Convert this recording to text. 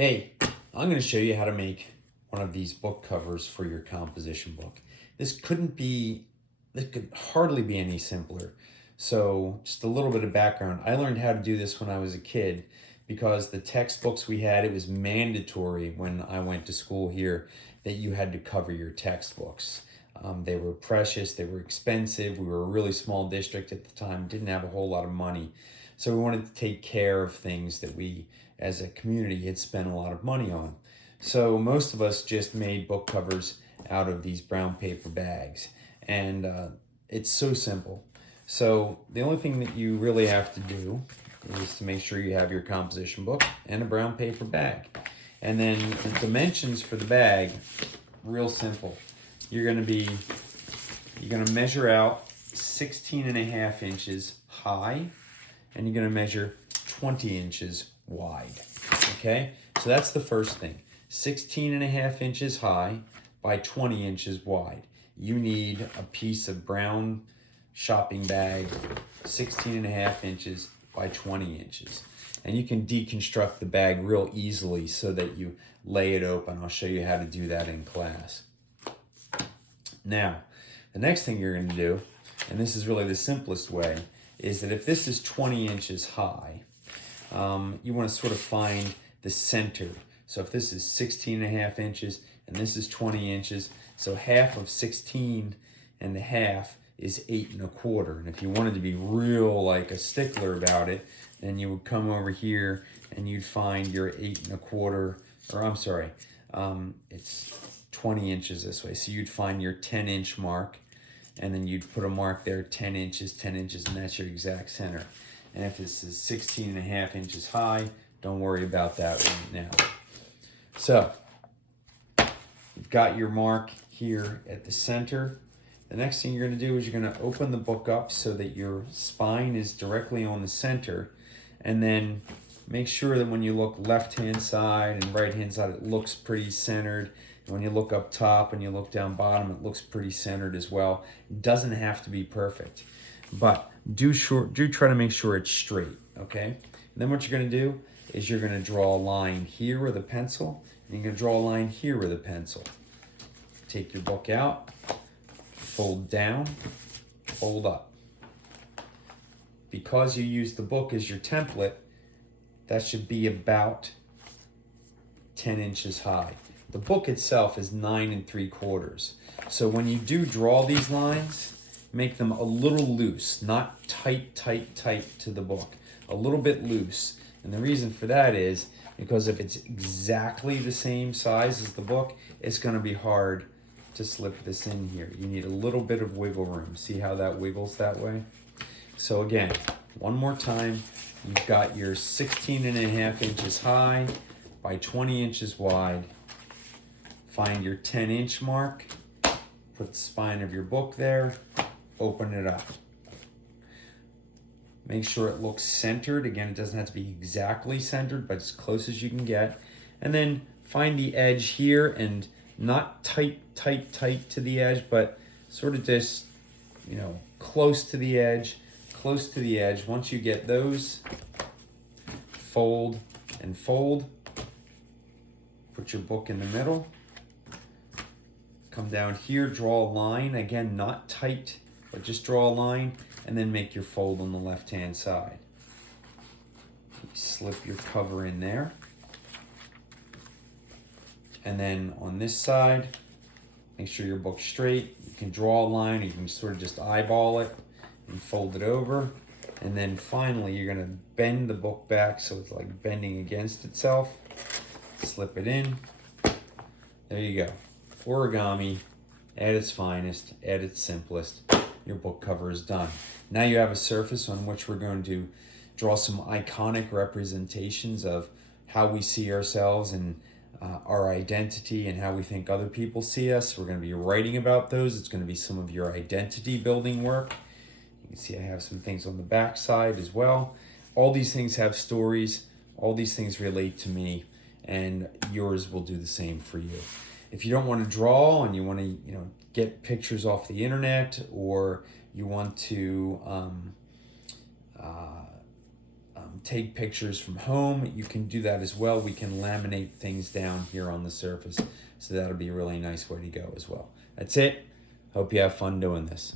Hey, I'm going to show you how to make one of these book covers for your composition book. This could hardly be any simpler. So just a little bit of background. I learned how to do this when I was a kid because the textbooks we had, it was mandatory when I went to school here that you had to cover your textbooks. They were precious, they were expensive. We were a really small district at the time, didn't have a whole lot of money. So we wanted to take care of things that we, as a community, had spent a lot of money on. So most of us just made book covers out of these brown paper bags. And it's so simple. So the only thing that you really have to do is to make sure you have your composition book and a brown paper bag. And then the dimensions for the bag, real simple. You're gonna measure out 16.5 inches high, and you're gonna measure 20 inches wide, okay? So that's the first thing, 16.5 inches high by 20 inches wide. You need a piece of brown shopping bag, 16.5 inches by 20 inches. And you can deconstruct the bag real easily so that you lay it open. I'll show you how to do that in class. Now, the next thing you're gonna do, and this is really the simplest way, is that if this is 20 inches high, you wanna sort of find the center. So if this is 16.5 inches and this is 20 inches, so half of 16.5 is 8.25. And if you wanted to be real like a stickler about it, then you would come over here and you'd find your 8.25, or I'm sorry, it's 20 inches this way. So you'd find your 10-inch mark, and then you'd put a mark there, 10 inches, and that's your exact center. And if this is 16.5 inches high, don't worry about that right now. So you've got your mark here at the center. The next thing you're gonna do is you're gonna open the book up so that your spine is directly on the center, and then make sure that when you look left-hand side and right-hand side, it looks pretty centered. And when you look up top and you look down bottom, it looks pretty centered as well. It doesn't have to be perfect, but do try to make sure it's straight, okay? And then what you're gonna do is you're gonna draw a line here with a pencil, and you're gonna draw a line here with a pencil. Take your book out, fold down, fold up. Because you use the book as your template, that should be about 10 inches high. The book itself is 9 3/4. So when you do draw these lines, make them a little loose, not tight to the book, a little bit loose. And the reason for that is because if it's exactly the same size as the book, it's gonna be hard to slip this in here. You need a little bit of wiggle room. See how that wiggles that way? So again, one more time, you've got your 16.5 inches high by 20 inches wide. Find your 10-inch mark, put the spine of your book there, open it up. Make sure it looks centered. Again, it doesn't have to be exactly centered, but as close as you can get. And then find the edge here, and not tight to the edge, but sort of just, close to the edge. Once you get those, fold and fold. Put your book in the middle. Come down here, draw a line. Again, not tight, but just draw a line, and then make your fold on the left-hand side. Slip your cover in there. And then on this side, make sure your book's straight. You can draw a line, or you can sort of just eyeball it and fold it over. And then finally, you're gonna bend the book back so it's like bending against itself. Slip it in. There you go. Origami at its finest, at its simplest. Your book cover is done. Now you have a surface on which we're going to draw some iconic representations of how we see ourselves and our identity and how we think other people see us. We're going to be writing about those. It's going to be some of your identity building work. You can see I have some things on the back side as well. All these things have stories. All these things relate to me, and yours will do the same for you. If you don't want to draw and you want to, get pictures off the internet, or you want to take pictures from home, you can do that as well. We can laminate things down here on the surface. So that'll be a really nice way to go as well. That's it. Hope you have fun doing this.